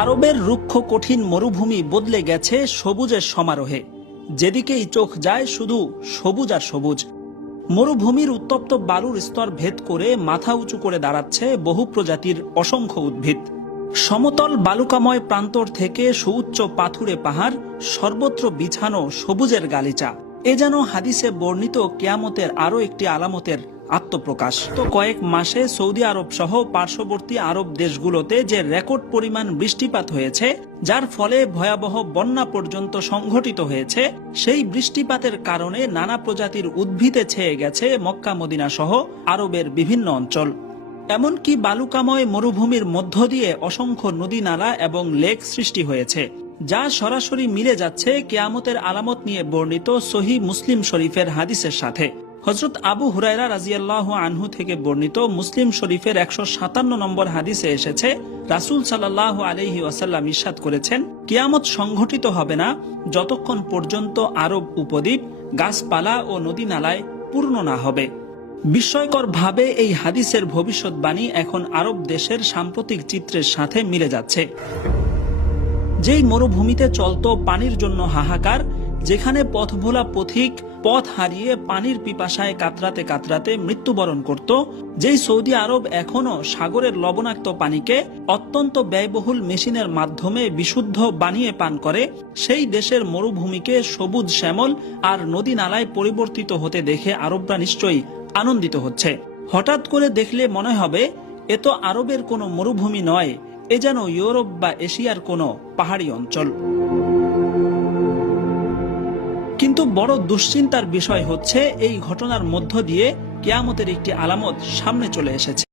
আরবের রুক্ষ কঠিন মরুভূমি বদলে গেছে সবুজের সমারোহে। যেদিকেই চোখ যায় শুধু সবুজ আর সবুজ। মরুভূমির উত্তপ্ত বালুর স্তর ভেদ করে মাথা উঁচু করে দাঁড়াচ্ছে বহু প্রজাতির অসংখ্য উদ্ভিদ। সমতল বালুকাময় প্রান্তর থেকে সুউচ্চ পাথুরে পাহাড়, সর্বত্র বিছানো সবুজের গালিচা। এ যেন হাদিসে বর্ণিত কিয়ামতের আরো একটি আলামতের আত্মপ্রকাশ। তো কয়েক মাসে সৌদি আরব সহ পার্শ্ববর্তী আরব দেশগুলোতে যে রেকর্ড পরিমাণ বৃষ্টিপাত হয়েছে, যার ফলে ভয়াবহ বন্যা পর্যন্ত সংঘটিত হয়েছে, সেই বৃষ্টিপাতের কারণে নানা প্রজাতির উদ্ভিদে ছেয়ে গেছে মক্কা মদিনা সহ আরবের বিভিন্ন অঞ্চল। এমনকি বালুকাময় মরুভূমির মধ্য দিয়ে অসংখ্য নদী নালা এবং লেক সৃষ্টি হয়েছে, যা সরাসরি মিলে যাচ্ছে কিয়ামতের আলামত নিয়ে বর্ণিত সহিহ মুসলিম শরীফের হাদিসের সাথে। হযরত আবু হুরায়রা রাদিয়াল্লাহু আনহু থেকে বর্ণিত মুসলিম শরীফের ১৫৭ নম্বর হাদিসে এসেছে, রাসূল সাল্লাল্লাহু আলাইহি ওয়াসাল্লাম ইরশাদ করেছেন, কিয়ামত সংঘটিত হবে না যতক্ষণ পর্যন্ত আরব উপদ্বীপ গাছপালা ও নদী নালায় পূর্ণ না হবে। বিস্ময়কর ভাবে এই হাদিসের ভবিষ্যৎবাণী এখন আরব দেশের সাম্প্রতিক চিত্রের সাথে মিলে যাচ্ছে। যেই মরুভূমিতে চলতো পানির জন্য হাহাকার, যেখানে পথভোলা পথিক পথ হারিয়ে পানির পিপাসায় কাতরাতে কাতরাতে মৃত্যুবরণ করত, যেই সৌদি আরব এখনো সাগরের লবণাক্ত পানিকে অত্যন্ত ব্যয়বহুল মেশিনের মাধ্যমে বিশুদ্ধ বানিয়ে পান করে, সেই দেশের মরুভূমিকে সবুজ শ্যামল আর নদী নালায় পরিবর্তিত হতে দেখে আরবরা নিশ্চয়ই আনন্দিত হচ্ছে। হঠাৎ করে দেখলে মনে হবে এ তো আরবের কোনো মরুভূমি নয়, এ যেন ইউরোপ বা এশিয়ার কোনো পাহাড়ি অঞ্চল। কিন্তু বড় দুশ্চিন্তার বিষয় হচ্ছে, এই ঘটনার মধ্য দিয়ে কিয়ামতের একটি আলামত সামনে চলে এসেছে।